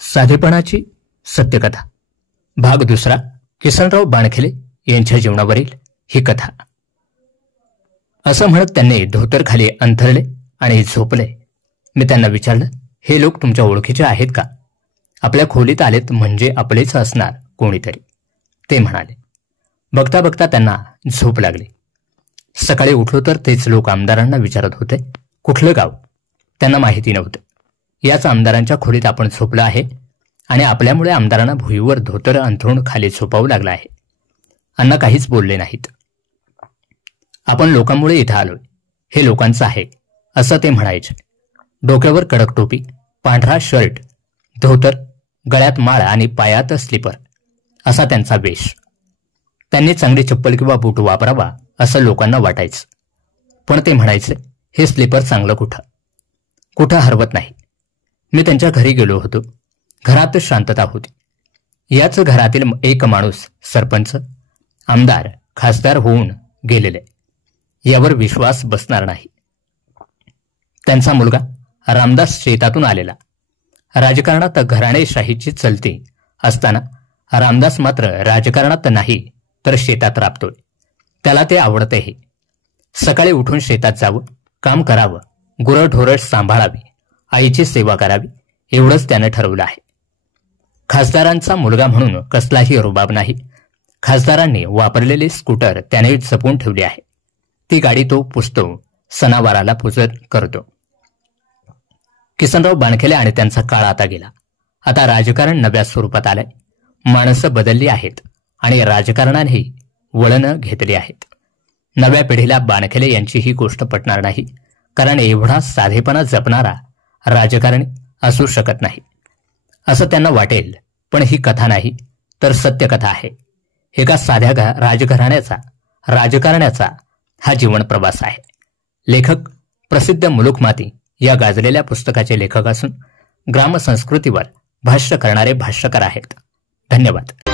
साधेपणाची सत्यकथा भाग दुसरा. किसनराव बाणखेले यांच्या जीवनावरील ही कथा. असं म्हणत त्यांनी धोतर खाली अंथरले आणि झोपले. मी त्यांना विचारलं, हे लोक तुमच्या ओळखीचे आहेत का? आपल्या खोलीत आलेत म्हणजे आपलेच असणार कोणीतरी, ते म्हणाले. बघता बघता त्यांना झोप लागली. सकाळी उठलो तर तेच लोक आमदारांना विचारत होते, कुठलं गाव? त्यांना माहिती नव्हतं. याच आमदारांच्या खोलीत आपण झोपलं आहे आणि आपल्यामुळे आमदारांना भुईवर धोतर अंथरून खाली झोपावं लागलं आहे. अण्णा काहीच बोलले नाहीत. आपण लोकांमुळे इथं आलोय, हे लोकांचं आहे असं ते म्हणायचे. डोक्यावर कडक टोपी, पांढरा शर्ट, धोतर, गळ्यात माळ आणि पायात स्लीपर असा त्यांचा वेश. त्यांनी चांगली चप्पल किंवा बूट वापरावा असं लोकांना वाटायचं. पण ते म्हणायचे, हे स्लीपर चांगलं कुठं हरवत नाही. मी त्यांच्या घरी गेलो होतो. घरात शांतता होती. याच घरातील एक माणूस सरपंच, आमदार, खासदार होऊन गेलेले. यावर विश्वास बसणार नाही. त्यांचा मुलगा रामदास शेतातून आलेला. राजकारणात घराणेशाहीची चलती असताना रामदास मात्र राजकारणात नाही तर शेतात राबतोय. त्याला ते आवडतेही. सकाळी उठून शेतात जावं, काम करावं, गुरंढोरं सांभाळावी, आईची सेवा करावी, एवढंच त्यानं ठरवलं आहे. खासदारांचा मुलगा म्हणून कसलाही रुबाब नाही. खासदारांनी वापरलेले स्कूटर त्याने जपून ठेवली आहे. ती गाडी तो पुसतो, सणावाराला पूजन करतो. किसनराव बाणखेले आणि त्यांचा काळ आता गेला. आता राजकारण नव्या स्वरूपात आलंय. माणसं बदलली आहेत आणि राजकारणानेही वळणं घेतली आहेत. नव्या पिढीला बाणखेले यांची ही गोष्ट पटणार नाही, कारण एवढा साधेपणा जपणारा राजकारणी असू शकत नाही असं त्यांना वाटेल. पण ही कथा नाही तर सत्यकथा आहे. एका साध्या राजकारण्याचा हा जीवन प्रवास आहे. लेखक प्रसिद्ध मुलुकमाती या गाजलेल्या पुस्तकाचे लेखक असून ग्रामसंस्कृतीवर भाष्य करणारे भाष्यकार आहेत. धन्यवाद.